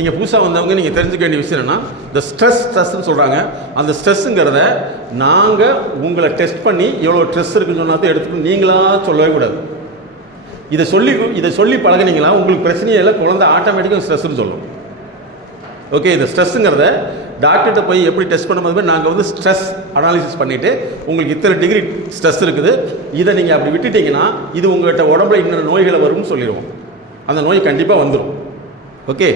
நீங்கள் புதுசாக வந்தவங்க நீங்கள் தெரிஞ்சுக்க வேண்டிய விஷயம் என்னென்னா, இந்த ஸ்ட்ரெஸ்ன்னு சொல்கிறாங்க. அந்த ஸ்ட்ரெஸ்ஸுங்கிறத நாங்கள் உங்களை டெஸ்ட் பண்ணி எவ்வளோ ஸ்ட்ரெஸ் இருக்குன்னு சொன்னா தான் எடுத்துக்கணும், நீங்களாக சொல்லவே கூடாது. இதை சொல்லி பழகினீங்களா உங்களுக்கு பிரச்சனையே இல்லை, குழந்தை ஆட்டோமேட்டிக்காக ஸ்ட்ரெஸ்ன்னு சொல்லும். ஓகே, இந்த ஸ்ட்ரெஸ்ஸுங்கிறத டாக்டர்கிட்ட போய் எப்படி டெஸ்ட் பண்ணும்போது நாங்கள் வந்து ஸ்ட்ரெஸ் அனாலிசிஸ் பண்ணிவிட்டு உங்களுக்கு இத்தனை டிகிரி ஸ்ட்ரெஸ் இருக்குது, இதை நீங்கள் அப்படி விட்டுட்டிங்கன்னா இது உங்கள்கிட்ட உடம்புல இன்னொரு நோய்களை வரும்னு சொல்லிடுவோம். அந்த நோய் கண்டிப்பாக வந்துடும். ஓகே,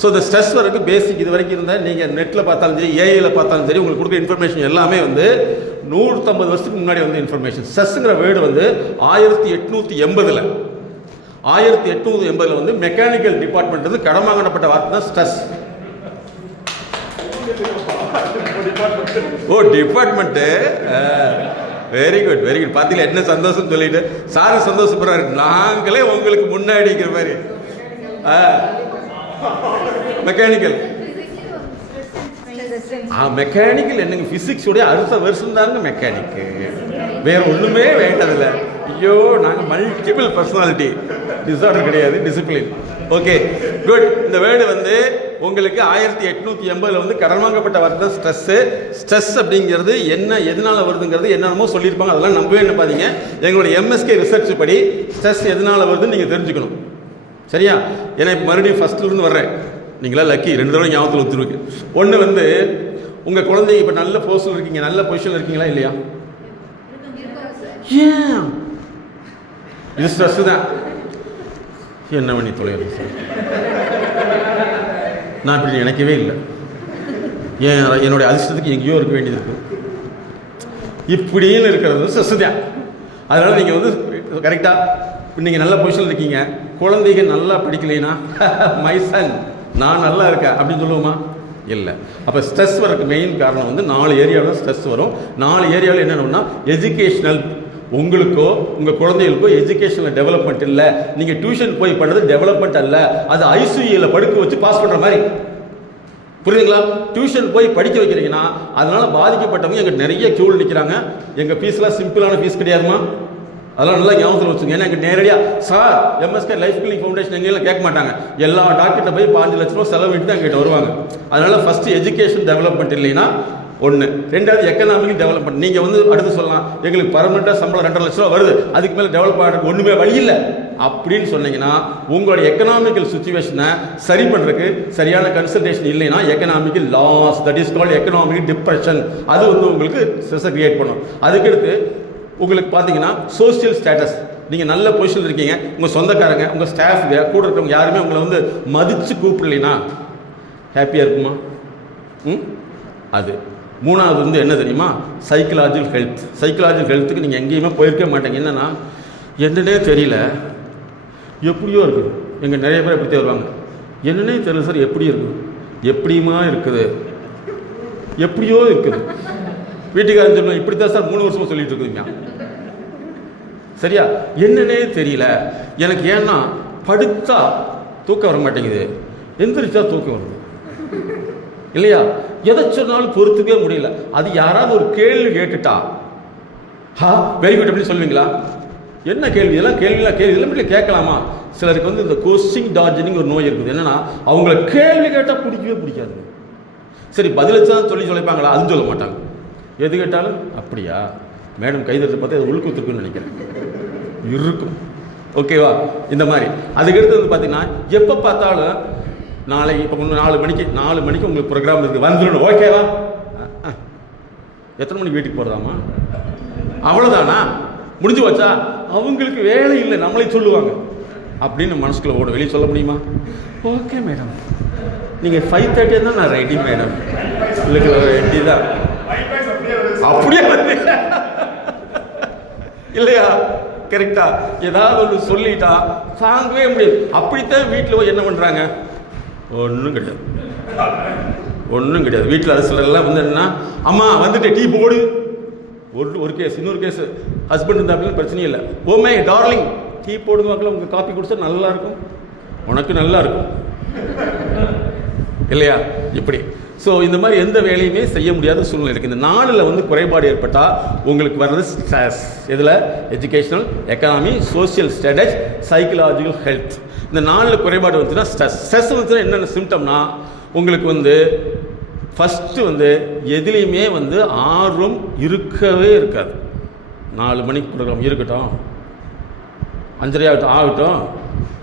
ஸோ இந்த ஸ்ட்ரெஸ் வரக்கு பேசிக் இது வரைக்கும் இருந்தால் நீங்கள் நெட்டில் பார்த்தாலும் சரி, ஏஐயில் பார்த்தாலும் சரி, உங்களுக்கு கொடுக்குற இன்ஃபர்மேஷன் எல்லாமே வந்து 150 வருஷத்துக்கு முன்னாடி வந்து இன்ஃபர்மேஷன். ஸ்ட்ரெஸ்ஸுங்கிற வேர்டு வந்து 1880 வந்து மெக்கானிக்கல் டிபார்ட்மெண்ட் வந்து கடமாங்கப்பட்ட வார்த்தை தான் stress. Oh, department, very good very good. பார்த்தீங்களா என்ன சந்தோஷம் சொல்லிட்டு சார் சந்தோஷப்படுறாரு, நாங்களே உங்களுக்கு முன்னாடிக்கிற மாதிரி. மெக்கானிக்கல் மெக்கானிக்கல் என்னங்க, பிசிக்ஸோடைய அடுத்த வருஷம் தாங்க மெக்கானிக்கு, வேற ஒண்ணுமே வேண்டதில்லை. ஐயோ, நாங்கள் மல்டிபிள் பர்சனாலிட்டி, டிசார்டர் கிடையாது, டிசிப்ளின். Okay good. இந்த வேர்டு வந்து உங்களுக்கு 1880 வந்து கடன் வாங்கப்பட்ட வார்த்தை ஸ்ட்ரெஸ்ஸு. ஸ்ட்ரெஸ் அப்படிங்கிறது என்ன, எதனால வருதுங்கிறது என்னென்னமோ சொல்லியிருப்பாங்க, அதெல்லாம் நம்பவே என்ன பாத்தீங்க. எங்களுடைய எம்எஸ்கே ரிசர்ச் படி ஸ்ட்ரெஸ் எதனால வருதுன்னு நீங்கள் தெரிஞ்சுக்கணும். சரியா? ஏன்னா இப்போ மறுபடியும் ஃபஸ்ட்லேருந்து வர்றேன், நீங்களா லக்கி, 2 தடவை ஞாபகத்தில் ஒத்துருக்கு. ஒன்று வந்து உங்கள் குழந்தைங்க இப்போ நல்ல போஸ்டில் இருக்கீங்க, நல்ல பொசிஷனில் இருக்கீங்களா இல்லையா? ஏன் இது ஸ்ட்ரெஸ் தான். என்ன பண்ணி தொலைகிறது சார், நான் இப்படி நினைக்கவே இல்லை. என்னுடைய அதிர்ஷ்டத்துக்கு எங்கேயோ இருக்க வேண்டியது இருக்கு, இப்படின்னு இருக்கிறது ஸ்ட்ரெஸ் தான். அதனால் நீங்கள் வந்து கரெக்டாக நீங்கள் நல்ல பொசிஷனில் இருக்கீங்க, குழந்தைங்க நல்லா படிக்கலைன்னா மை சன் நான் நல்லா இருக்கேன் அப்படின்னு சொல்லுவோமா? இல்லை. அப்போ ஸ்ட்ரெஸ் வரக்கு மெயின் காரணம் வந்து 4 ஏரியாவில் ஸ்ட்ரெஸ் வரும். 4 ஏரியாவில் என்னென்னா, எஜுகேஷ்னல், உங்களுக்கோ உங்கள் குழந்தைகளுக்கோ எஜுகேஷனில் டெவலப்மெண்ட் இல்லை, நீங்கள் டியூஷன் போய் பண்ணுறது டெவலப்மெண்ட் அல்ல, அது ஐசியூவில் படுக்க வச்சு பாஸ் பண்ணுற மாதிரி. புரியுதுங்களா? டியூஷன் போய் படிக்க வைக்கிறீங்கன்னா அதனால் பாதிக்கப்பட்டவங்க எங்கள் நிறைய கியூவில் நிற்கிறாங்க. எங்கள் ஃபீஸ்லாம் சிம்பிளான ஃபீஸ் கிடையாதுமா, அதெல்லாம் நல்லா ஞாபகத்தில் வச்சுங்க. ஏன்னா எங்கள் நேரடியாக sir MSK life clinic foundation எங்கேயும் கேட்க மாட்டாங்க, எல்லா டாக்டர்கிட்ட போய் 5 லட்ச ரூபா செலவிட்டு தான் எங்கிட்ட வருவாங்க. அதனால் ஃபஸ்ட்டு எஜுகேஷன் டெவலப்மெண்ட் இல்லைன்னா ஒன்று. 2வது எக்கனாமிக் டெவலப்மெண்ட். நீங்கள் வந்து அடுத்து சொல்லலாம், எங்களுக்கு பர்மனெண்ட்டாக சம்பளம் 2.5 லட்ச ரூபா வருது, அதுக்கு மேலே டெவலப் ஆகிறது ஒன்றுமே வழி இல்லை அப்படின்னு சொன்னீங்கன்னா, உங்களுடைய எக்கனாமிக்கல் சுச்சுவேஷனை சரி பண்ணுறதுக்கு சரியான கன்சல்டேஷன் இல்லைன்னா economical loss, that is called economic depression, அது வந்து உங்களுக்கு ஸ்ட்ரெஸ்ஸை கிரியேட் பண்ணும். அதுக்கடுத்து உங்களுக்கு பார்த்தீங்கன்னா சோசியல் ஸ்டேட்டஸ், நீங்கள் நல்ல பொசிஷனில் இருக்கீங்க, உங்கள் சொந்தக்காரங்க, உங்கள் ஸ்டாஃப், கூட இருக்கிறவங்க யாருமே உங்களை வந்து மதித்து கூப்பிடலைன்னா ஹாப்பியாக இருக்குமா? அது 3வது வந்து என்ன தெரியுமா? Psychological health. சைக்கலாஜிக்கல் ஹெல்த்துக்கு நீங்கள் எங்கேயுமே போயிருக்க மாட்டேங்க. என்னென்னா, என்னன்னே தெரியல, எப்படியோ இருக்குது. எங்கள் நிறைய பேர் எப்படி வருவாங்க, என்னன்னே தெரியல சார், எப்படி இருக்குது, எப்படியுமா இருக்குது, எப்படியோ இருக்குது. வீட்டுக்காரன் சொல்லுவேன், இப்படி தான் சார் 3 வருஷமாக சொல்லிட்டு இருக்குதுங்க. சரியா? என்னன்னே தெரியல எனக்கு. ஏன்னா படுத்தா தூக்கம் வர மாட்டேங்குது, எந்திரிச்சா தூக்கம் வருது இல்லையா? எதை சொன்னாலும் பொறுத்துக்கவே முடியல. அது யாராவது ஒரு கேள்வி கேட்டுட்டா வெரி குட் அப்படின்னு சொல்லுவீங்களா? என்ன கேள்வி இதெல்லாம்? கேள்வி கேட்கலாமா? சிலருக்கு வந்து இந்த கொஸ்டின் டார்ஜினிங் ஒரு நோய் இருக்குது. என்னன்னா, அவங்கள கேள்வி கேட்டால் பிடிக்கவே பிடிக்காது. சரி, பதிலச்சான் சொல்லிப்பாங்களா? அதுவும் சொல்ல மாட்டாங்க. எது கேட்டாலும் அப்படியா மேடம், கைதட்டு பார்த்தா அது உள்குத்துக்குன்னு நினைக்கிறேன், இருக்கும். ஓகேவா? இந்த மாதிரி. அதுக்கடுத்து வந்து பார்த்தீங்கன்னா, எப்போ பார்த்தாலும் நாளைக்கு இப்போ 4 மணிக்கு உங்களுக்கு ப்ரோக்ராம் இருக்குது, வந்துடணும். ஓகேவா? எத்தனை மணிக்கு வீட்டுக்கு போகிறதாமா? அவ்வளோதானா? முடிஞ்சு வச்சா? அவங்களுக்கு வேலை இல்லை, நம்மளே சொல்லுவாங்க அப்படின்னு மனசுக்குள்ள ஓடும். வெளியே சொல்ல முடியுமா? ஓகே மேடம், நீங்கள் 5:30 தான் நான் ரெடி மேடம். இல்லை ரெடி தான், அப்படியே இல்லையா? கரெக்டா? ஏதாவது ஒன்று சொல்லிட்டா தாங்கவே முடியாது. அப்படித்தான் வீட்டில் போய் என்ன பண்ணுறாங்க? ஒன்றும் கிடையாது. வீட்டில் அது சிலர்லாம் வந்து என்னன்னா, அம்மா வந்துட்டு டீ போடு. ஒரு கேஸ், இன்னொரு கேஸ், ஹஸ்பண்ட் இருந்தா அப்படின்னு பிரச்சனையும் இல்லை. ஓமே டார்லிங் டீ போடுங்க மக்கள், உங்கள் காப்பி குடிச்சா நல்லா இருக்கும், உனக்கு நல்லா இருக்கும் இல்லையா? இப்படி. ஸோ இந்த மாதிரி எந்த வேலையுமே செய்ய முடியாத சூழ்நிலை இருக்குது. இந்த 4ல் வந்து குறைபாடு ஏற்பட்டால் உங்களுக்கு வர்றது ஸ்ட்ரெஸ். இதில் educational, economy, social status, psychological health. இந்த 4 குறைபாடு வந்துச்சுன்னா ஸ்ட்ரெஸ் வந்துச்சுன்னா என்னென்ன சிம்டம்னா உங்களுக்கு வந்து ஃபஸ்ட்டு வந்து எதுலேயுமே வந்து ஆர்வம் இருக்கவே இருக்காது. 4 மணிக்கு ப்ரோக்ராம் இருக்கட்டும், 5:30 ஆகட்டும்,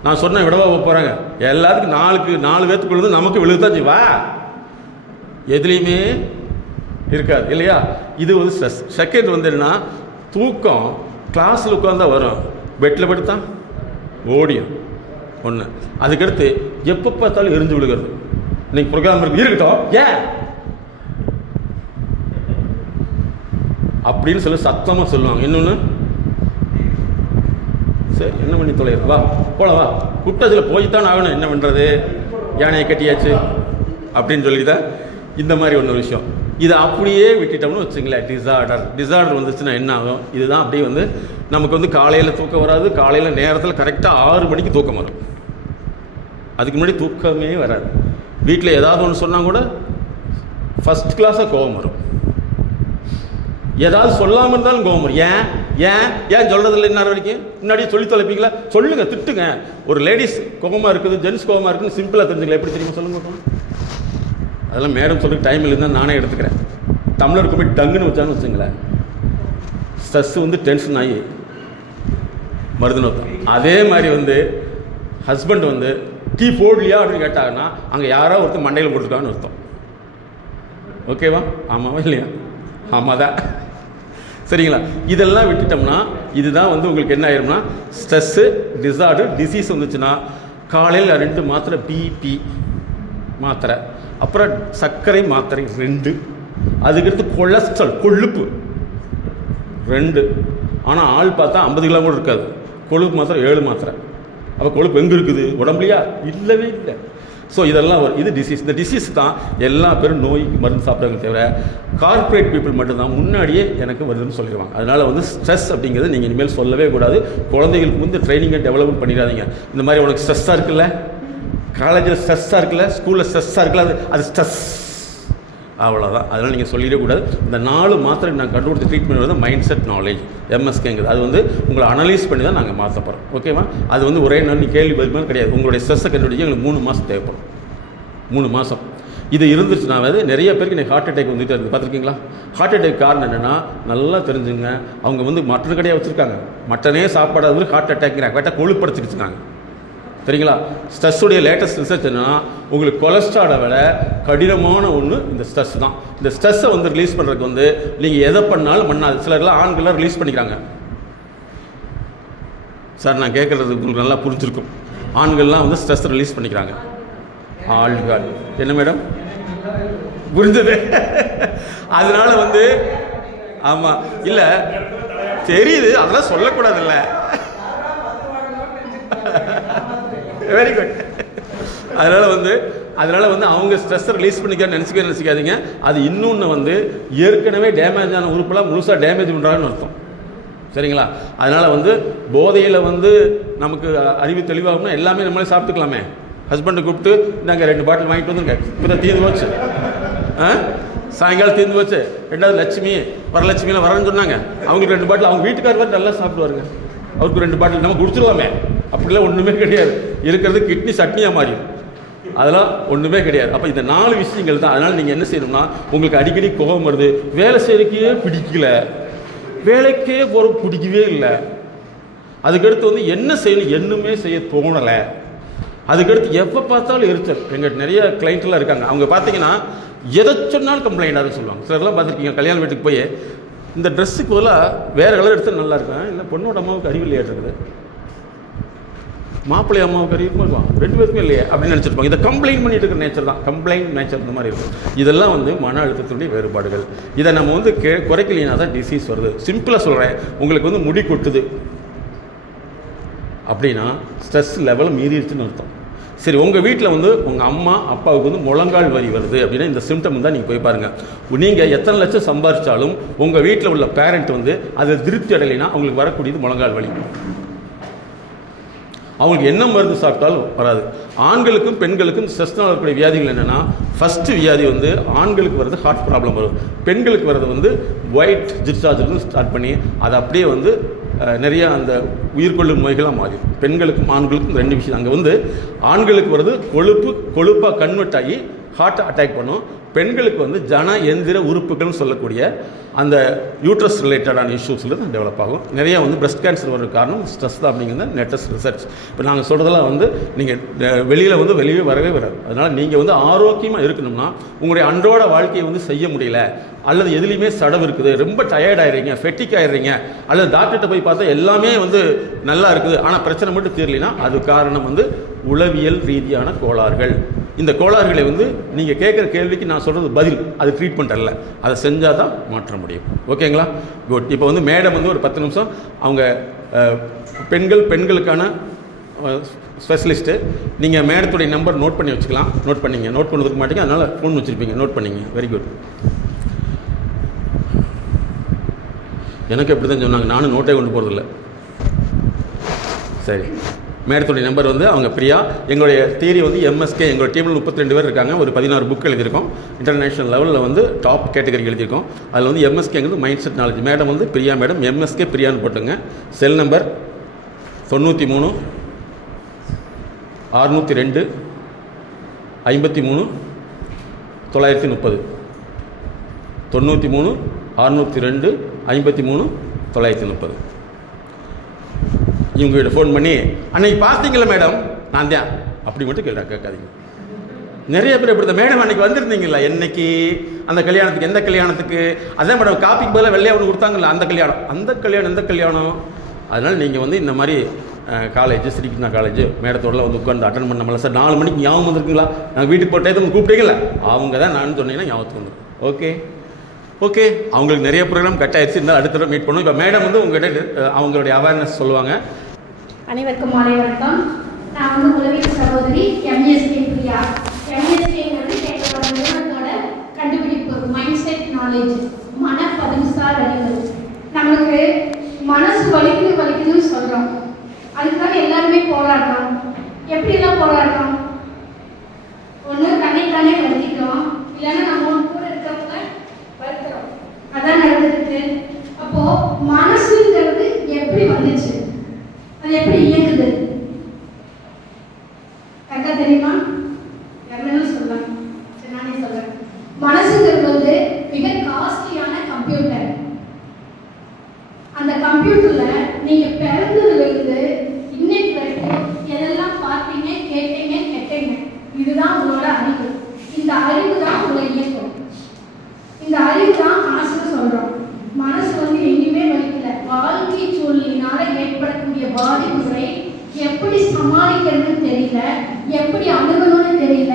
நான் சொன்ன விடவா போகிறாங்க, எல்லாத்துக்கும் 4 பேர்த்துக்குள்ளது நமக்கு விழுதுதான் செய்வா, எதுலேயுமே இருக்காது இல்லையா. இது வந்து ஸ்ட்ரெஸ். செகண்ட் வந்து என்னன்னா தூக்கம். கிளாஸில் உட்காந்தா வரும், பெட்டில் படுத்தா ஓடியும் ஒன்று. அதுக்கடுத்து எப்போ பார்த்தாலும் எரிஞ்சு விழுகிறது. இன்னைக்கு ப்ரோக்ராம் இருக்கட்டும் ஏன் அப்படின்னு சொல்லி சத்தமாக சொல்லுவாங்க. இன்னொன்று சரி என்ன பண்ணி தொலைகிறது, வா போல வா, கூப்பிட்டதில் போய்த்தான் ஆகணும், என்ன பண்ணுறது, யானையை கட்டியாச்சு அப்படின்னு சொல்லிதான் இந்த மாதிரி ஒன்று விஷயம். இதை அப்படியே விட்டுட்டோம்னு வச்சுங்களேன், டிசார்டர் வந்துச்சுன்னா என்ன ஆகும், இதுதான் அப்படியே வந்து நமக்கு வந்து காலையில் தூக்கம் வராது. காலையில் நேரத்தில் கரெக்டாக 6 மணிக்கு தூக்கம் வரும். அதுக்கு முன்னாடி தூக்கமே வராது. வீட்டில் ஏதாவது ஒன்று சொன்னால் கூட ஃபஸ்ட் கிளாஸாக கோபம் வரும். ஏதாவது சொல்லாமல் இருந்தாலும் கோபம் வரும். ஏன் ஏன் ஏன் சொல்கிறதில்ல இன்னொரு வரைக்கும், முன்னாடியே சொல்லி தொலைப்பீங்களா, சொல்லுங்கள், திட்டுங்க. ஒரு லேடிஸ் கோபமாக இருக்குது, ஜென்ஸ் கோபமாக இருக்குதுன்னு சிம்பிளாக தெரிஞ்சுக்கலாம். எப்படி தெரியுமா சொல்லுங்க. அதெல்லாம் மேடம் சொல்லிட்டு டைம் இல்லைன்னு நானே எடுத்துக்கிறேன். டம்ளருக்கு போய் டங்குன்னு வச்சான்னு வச்சுங்களேன், ஸ்ட்ரெஸ் வந்து டென்ஷன் ஆகி மருதுன்னு வைத்தான். அதே மாதிரி வந்து ஹஸ்பண்ட் வந்து டீ போடலையா அப்படின்னு கேட்டாங்கன்னா அங்கே யாரோ ஒருத்தர் மண்டையில் போட்டுருக்கான்னு அர்த்தம். ஓகேவா? ஆமாவா இல்லையா? ஆமாம் தான். சரிங்களா? இதெல்லாம் விட்டுட்டோம்னா இதுதான் வந்து உங்களுக்கு என்ன ஆயிரும்னா ஸ்ட்ரெஸ்ஸு, டிசார்டர், டிசீஸ் வந்துச்சுன்னா காலையில் 2 மாத்திரை பிபி மாத்திரை, அப்புறம் சர்க்கரை மாத்திரை 2, அதுக்கடுத்து கொலஸ்ட்ரால் கொழுப்பு 2. ஆனால் ஆள் பார்த்தா 50 கிலோ கூட இருக்காது. கொழுப்பு மாத்திரை 7 மாத்திரை. அப்போ கொழுப்பு எங்கே இருக்குது, உடம்புலையா? இல்லவே இல்லை. ஸோ இதெல்லாம் வரும். இது டிசீஸ். இந்த டிசீஸ் தான் எல்லா பேரும் நோய் மருந்து சாப்பிட்றாங்க தவிர கார்பரேட் பீப்புள் மட்டும்தான் முன்னாடியே எனக்கு வருதுன்னு சொல்லிடுவாங்க. அதனால் வந்து ஸ்ட்ரெஸ் அப்படிங்கிறது நீங்கள் இனிமேல் சொல்லவே கூடாது. குழந்தைகளுக்கு வந்து ட்ரைனிங்கை டெவலப்மெண்ட் பண்ணிடாதீங்க. இந்த மாதிரி உனக்கு ஸ்ட்ரெஸ்ஸாக இருக்குல்ல, காலேஜில் ஸ்ட்ரெஸ்ஸாக இருக்குல்ல, ஸ்கூலில் ஸ்ட்ரெஸ்ஸாக இருக்குல்ல, அது ஸ்ட்ரெஸ், அவ்வளோதான். அதனால் நீங்கள் சொல்லிடக்கூடாது. இந்த 4 மாத்திரை நாங்கள் கண்டுபிடிச்ச ட்ரீட்மெண்ட் வந்து மைண்ட் செட் நாலேஜ் எம்எஸ்கேங்கிறது. அது வந்து உங்களை அனலைஸ் பண்ணி தான் நாங்கள் மாற்ற போகிறோம். ஓகேவா? அது வந்து ஒரே நாள் நீ கேள்வி பதில் கிடையாது. உங்களுடைய ஸ்ட்ரெஸ்ஸை கண்டுபிடிச்சி எங்களுக்கு 3 மாதம் தேவைப்படும். 3 மாதம் இது இருந்துச்சுன்னா நிறைய பேருக்கு எனக்கு ஹார்ட் அட்டாக் வந்துகிட்டே இருக்குது. பார்த்துருக்கீங்களா? ஹார்ட் அட்டாக் காரணம் என்னென்னா நல்லா தெரிஞ்சுங்க, அவங்க வந்து மட்டன் கடையாக வச்சுருக்காங்க, மட்டனே சாப்பாடாது ஹார்ட் அட்டாக்ங்கிறாங்க, வேட்டை கொழுப்படுத்திக்கிச்சுருக்காங்க. சரிங்களா? ஸ்ட்ரெஸ்ஸுடைய லேட்டஸ்ட் ரிசர்ச் என்னென்னா உங்களுக்கு கொலஸ்ட்ராலை விட கடினமான ஒன்று இந்த ஸ்ட்ரெஸ் தான். இந்த ஸ்ட்ரெஸ்ஸை வந்து ரிலீஸ் பண்ணுறதுக்கு வந்து நீங்கள் எதை பண்ணாலும் பண்ணாது. சிலர்லாம் ஆண்கள்லாம் ரிலீஸ் பண்ணிக்கிறாங்க. சார் நான் கேட்குறது உங்களுக்கு நல்லா புரிஞ்சிருக்கும். ஆண்கள்லாம் வந்து ஸ்ட்ரெஸ்ஸை ரிலீஸ் பண்ணிக்கிறாங்க. ஆள்கால் என்ன மேடம் புரிஞ்சது? அதனால வந்து ஆமாம் இல்லை தெரியுது, அதெல்லாம் சொல்லக்கூடாதுல்ல. Very good. அதனால் வந்து அவங்க ஸ்ட்ரெஸ்ஸை ரிலீஸ் பண்ணிக்க நினச்சிக்காதீங்க. அது இன்னொன்று வந்து ஏற்கனவே டேமேஜ் ஆன உறுப்பெல்லாம் முழுசாக டேமேஜ் பண்ணுறாங்கன்னு அர்த்தம். சரிங்களா? அதனால் வந்து போதையில் வந்து நமக்கு அறிவு தெளிவாகும்னா எல்லாமே நம்மளே சாப்பிட்டுக்கலாமே. ஹஸ்பண்டை கூப்பிட்டு நாங்கள் 2 பாட்டில் வாங்கிட்டு வந்துருங்க, இப்போ தீர்ந்து போச்சு, சாயங்காலம் தீர்ந்து போச்சு, 2வது லட்சுமி வரலட்சுமியில் வரேன்னு சொன்னாங்க, அவங்களுக்கு 2 பாட்டில், அவங்க வீட்டுக்கார் வர நல்லா சாப்பிடுவாருங்க, அவருக்கு 2 பாட்டில் நம்ம குடிச்சிடலாமே. அப்படிலாம் ஒன்றுமே கிடையாது. இருக்கிறது கிட்னி சட்னியாக மாறிடும். அதெல்லாம் ஒன்றுமே கிடையாது. அப்போ இந்த 4 விஷயங்கள் தான். அதனால் நீங்கள் என்ன செய்யணும்னா உங்களுக்கு அடிக்கடி கோபம் வருது, வேலை செய்யறதுக்கே பிடிக்கல, வேலைக்கே போகிற பிடிக்கவே இல்லை, அதுக்கடுத்து வந்து என்ன செய்யணும் என்னமே செய்ய தோணலை, அதுக்கடுத்து எப்போ பார்த்தாலும் எரிச்சல். எங்கள் நிறைய கிளைண்ட்லாம் இருக்காங்க, அவங்க பார்த்தீங்கன்னா எதை சொன்னாலும் கம்ப்ளைண்டாக சொல்லுவாங்க. சிலர்லாம் பார்த்துருக்கீங்க, கல்யாண வீட்டுக்கு போய் இந்த ட்ரெஸ்ஸுக்கு பதிலாக வேறு கலர் எடுத்து நல்லா இருக்கும், இல்லை பொண்ணோட அம்மாவுக்கு அறிவில் ஏற்றுக்குது, மாப்பிள்ளை அம்மாவுக்கு அறிவுமா இருக்கும், 2 பேருக்குமே இல்லையே அப்படின்னு நினச்சிருப்பாங்க. இதை கம்ப்ளைண்ட் பண்ணிட்டு இருக்கிற நேச்சர் தான், கம்ப்ளைண்ட் நேச்சர் இந்த மாதிரி இருக்கும். இதெல்லாம் வந்து மன அழுத்தத்துடைய வேறுபாடுகள். இதை நம்ம வந்து குறைக்கலைன்னா தான் டிசீஸ் வருது. சிம்பிளாக சொல்கிறேன், உங்களுக்கு வந்து முடி கொட்டுது அப்படின்னா ஸ்ட்ரெஸ் லெவல் மீறிடுச்சுன்னு அர்த்தம். சரி, உங்கள் வீட்டில் வந்து உங்கள் அம்மா அப்பாவுக்கு வந்து முழங்கால் வலி வருது அப்படின்னா இந்த சிம்டம் தான் நீங்கள் போய் பாருங்கள். நீங்கள் எத்தனை லட்சம் சம்பாதிச்சாலும் உங்கள் வீட்டில் உள்ள பேரண்ட் வந்து அதை திருப்தி அடையலைன்னா அவங்களுக்கு வரக்கூடியது முழங்கால் வலி. அவங்களுக்கு என்ன மருந்து சாப்பிட்டாலும் வராது. ஆண்களுக்கும் பெண்களுக்கும் ஸ்ட்ரெஸ்னால் வரக்கூடிய வியாதிகள் என்னென்னா, ஃபஸ்ட்டு வியாதி வந்து ஆண்களுக்கு வர்றது ஹார்ட் ப்ராப்ளம் வரும், பெண்களுக்கு வர்றது வந்து ஒயிட் டிஸ்சார்ஜ் ஸ்டார்ட் பண்ணி அது அப்படியே வந்து நிறையா அந்த உயிர்கொள்ளும் நோய்களாக மாறிடும். பெண்களுக்கும் ஆண்களுக்கும் 2 விஷயம். அங்கே வந்து ஆண்களுக்கு வர்றது கொழுப்பாக கன்வெர்ட் ஆகி ஹார்ட் அட்டாக் பண்ணும். பெண்களுக்கு வந்து ஜன எந்திர உறுப்புகள்னு சொல்லக்கூடிய அந்த யூட்ரஸ் ரிலேட்டடான இஷ்யூஸில் தான் டெவலப் ஆகும். நிறையா வந்து பிரஸ்ட் கேன்சர் வர காரணம் ஸ்ட்ரெஸ் தான் அப்படிங்கிறது லேட்டஸ்ட் ரிசர்ச். இப்போ நாங்கள் சொல்கிறதெல்லாம் வந்து நீங்கள் வெளியில் வந்து வெளியே வரவே வராது. அதனால் நீங்கள் வந்து ஆரோக்கியமாக இருக்கணும்னா உங்களுடைய அன்றாட வாழ்க்கையை வந்து செய்ய முடியல, அல்லது எதுலேயுமே சடவு இருக்குது, ரொம்ப டயர்ட் ஆகிடுறீங்க, ஃபெட்டிக் ஆகிடுறீங்க, அல்லது டாக்டர்கிட்ட போய் பார்த்தா எல்லாமே வந்து நல்லா இருக்குது ஆனால் பிரச்சனை மட்டும் தீரலைன்னா அது காரணம் வந்து உளவியல் ரீதியான கோளாறுகள். இந்த கோளாறுகளை வந்து நீங்கள் கேட்குற கேள்விக்கு நான் சொல்கிறது பதில், அது ட்ரீட்மெண்ட் அல்ல, அதை செஞ்சால் தான் மாற்ற முடியும். ஓகேங்களா? குட். இப்போ வந்து மேடம் வந்து ஒரு 10 நிமிஷம் அவங்க பெண்களுக்கான ஸ்பெஷலிஸ்ட்டு. நீங்கள் மேடத்துடைய நம்பர் நோட் பண்ணி வச்சுக்கலாம். நோட் பண்ணிங்க, நோட் பண்ணதுக்கு மாட்டீங்க, அதனால் ஃபோன் வச்சுருப்பீங்க, நோட் பண்ணிங்க. Very good. எனக்கு எப்படி தான் சொன்னாங்க, நானும் நோட்டே கொண்டு போகிறதில்ல. சரி, மேடத்துடைய நம்பர் வந்து அவங்க பிரியா. எங்களுடைய தியரி வந்து எம்எஸ்கே. எங்களோட டீமில் 32 பேர் இருக்காங்க. ஒரு 16 புக் எழுதியிருக்கோம். இன்டர்நேஷனல் லெவலில் வந்து டாப் கேட்டகரி எழுதியிருக்கோம். அதில் வந்து எம்எஸ்கேங்கிறது மைண்ட் செட் நாலேஜ். மேடம் வந்து பிரியா மேடம், எம்எஸ்கே பிரியான்னு போட்டுங்க. Cell number 93 602 53 930. 93 602 53 930. இவங்ககிட்ட ஃபோன் பண்ணி அன்னைக்கு பார்த்தீங்களா மேடம், நான் தான் அப்படி மட்டும் கேட்காதீங்க. நிறைய பேர் இப்படி தான், மேடம் அன்னைக்கு வந்திருந்தீங்களா, என்னைக்கு அந்த கல்யாணத்துக்கு, எந்த கல்யாணத்துக்கு, அதான் மேடம் காப்பிக்கு பதிலாக வெள்ளையா ஒன்று கொடுத்தாங்கல்ல, அந்த கல்யாணம் எந்த கல்யாணம். அதனால் நீங்கள் வந்து இந்த மாதிரி காலேஜ் ஸ்ரீகிருஷ்ணா காலேஜ் மேடத்தோடலாம் வந்து உட்காந்து அட்டன் பண்ண சார் 4 மணிக்கு ஞாபகம் வந்துருக்குங்களா, நாங்கள் வீட்டுக்கு போட்டே வந்து கூப்பிட்டீங்களா, அவங்க தான் நான் சொன்னீங்கன்னா ஞாபகத்துக்கு வந்துடும். ஓகே. அவங்களுக்கு நிறைய ப்ரோக்ராம் கட் ஆயிடுச்சு, இருந்தால் அடுத்த தடவை மீட் பண்ணுவோம். இப்போ மேடம் வந்து உங்கள்கிட்ட அவங்களுடைய அவேர்னஸ் சொல்லுவாங்க. அனைவருக்கும் மாலை வணக்கம். நான் வந்து உளவியல் சகோதரி எம்எஸ்கே பிரியா. எம்எஸ்கேங்கிறது எங்களோட நிறுவனத்தோட கண்டுபிடிப்பு, மைண்ட் செட் நாலேஜ், மனப்பதிவுசார் அறிவு. நமக்கு மனசு வலிக்குதுன்னு சொல்கிறோம், அதுக்காக எல்லாருமே போராடுறோம். எப்படிலாம் போராடுறோம்? ஒன்று தன்னை வருத்திக்கிறோம், இல்லைன்னா நம்ம கூட இருக்கிறவங்க வருத்துறோம். அதான் நடந்துருக்கு. அப்போ மனசுங்கிறது எப்படி வந்துச்சு, அது எப்படி இயங்குது, கரெக்டாக தெரியுமா? யாரும் சொல்லலாம். சரி, நானே சொல்றேன். மனசுங்கிறது வந்து மிக காஸ்ட்லியான கம்ப்யூட்டர். அந்த கம்ப்யூட்டர்ல நீங்க பிறந்ததுல இருந்து இன்னைக்கு வரைக்கும் எதெல்லாம் பார்த்தீங்க, கேட்டீங்க, கெட்டீங்க, இதுதான் உங்களோட அறிவு. இந்த அறிவு தான் உங்களை இயக்கும். இந்த அறிவு தான் மனசுன்னு சொல்றோம். மனசு வந்து எங்கேயுமே வலிக்கல. வாழ்க்கை சூழலினால ஏற்படக்கூடிய பாதிப்புகளை எப்படி சமாளிக்கிறதுன்னு தெரியல, எப்படி அணுகணும்னு தெரியல,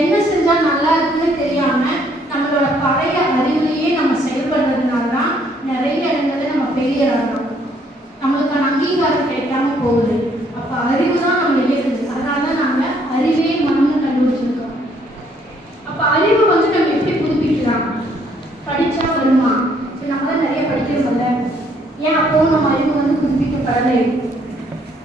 என்ன செஞ்சா நல்லா இருக்குன்னு தெரியாம நம்மளோட பழைய அறிவுலையே நம்ம செயல்படுறதுனால தான் நிறைய இடங்கள்ல நம்ம ஃபெயிலியர் ஆகிறோம். நம்மளுக்கான அங்கீகாரம் கிடைக்காம போகுது. அப்ப அறிவு தான் நம்ம இயக்குது. அதனால தான் நாங்க அறிவே மனம்னு கண்டுபிடிச்சிருக்கோம். அப்ப அறிவு வந்து நம்ம எப்படி புதுப்பிக்கலாம்? படிச்சா வருமா? சரி, நம்ம தான் நிறைய படிக்கிறோம்ல, ஏன் அப்போ நம்ம அறிவு வந்து புதுப்பிக்கப்படலை